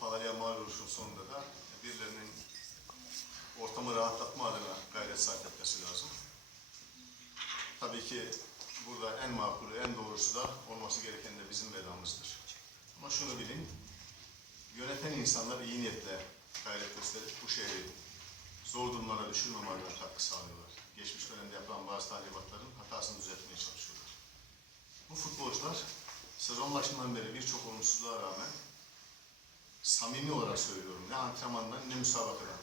pahalıya mal oluşun sonunda da birilerinin ortamı rahatlatma adına gayret sarf etmesi lazım. Tabii ki burada en makulü, en doğrusu da olması gereken de bizim vedamızdır. Ama şunu bilin, yöneten insanlar iyi niyetle gayret gösterip bu şehri zor durumlara düşürmeme adına katkı sağlıyorlar. Geçmiş dönemde yapılan bazı tahribatların hatasını düzeltmeye çalışıyorlar. Bu futbolcular sezon başından beri birçok olumsuzluğa rağmen samimi olarak söylüyorum ne antrenmandan ne müsabakadan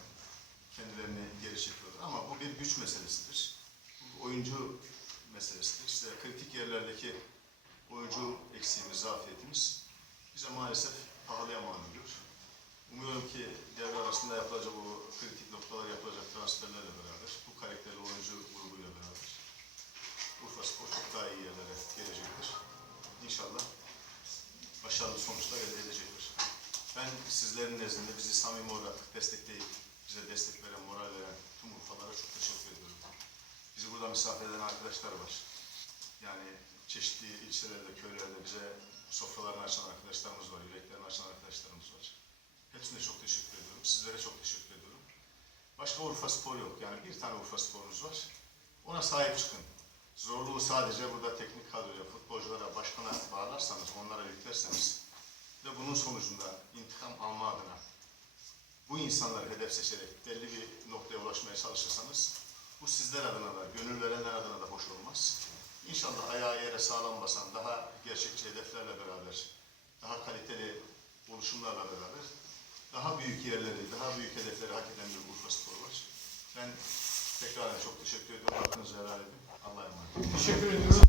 kendilerini geri çekiyorlar. Ama bu bir güç meselesidir. Bu oyuncu meselesidir. İşte kritik yerlerdeki oyuncu eksiğimiz, zafiyetimiz bize maalesef pahalıya mal oluyor. Umuyorum ki devre arasında yapılacak o kritik noktalar yapılacak transferlerle beraber, bu karakterli oyuncu grubuyla beraber Urfa Spor çok daha iyi yerlere gelecektir. İnşallah başarılı sonuçlar elde edecektir. Ben sizlerin nezdinde bizi samimi olarak destekleyip bize destek veren, moral veren tüm Urfalara çok teşekkür ediyorum. Bizi burada misafir eden arkadaşlar var. Yani çeşitli ilçelerde, köylerde bize sofralarını açan arkadaşlarımız var, yüreklerini açan arkadaşlarımız var. Hepsine çok teşekkür ediyorum. Sizlere çok teşekkür ediyorum. Başka Urfa Spor yok. Yani bir tane Urfa Spor'umuz var. Ona sahip çıkın. Zorluğu sadece burada teknik kadroya, futbolculara, başkana bağlarsanız, onlara yüklerseniz ve bunun sonucunda bu insanları hedef seçerek belli bir noktaya ulaşmaya çalışırsanız bu sizler adına da, gönül verenler adına da hoş olmaz. İnşallah ayağı yere sağlam basan, daha gerçekçi hedeflerle beraber, daha kaliteli oluşumlarla beraber daha büyük yerleri, daha büyük hedefleri hak eden bir Urfa Spor var. Ben tekrar çok teşekkür ediyorum. Hakkınızı helal edin. Allah'a emanet olun. Teşekkür ediyorum.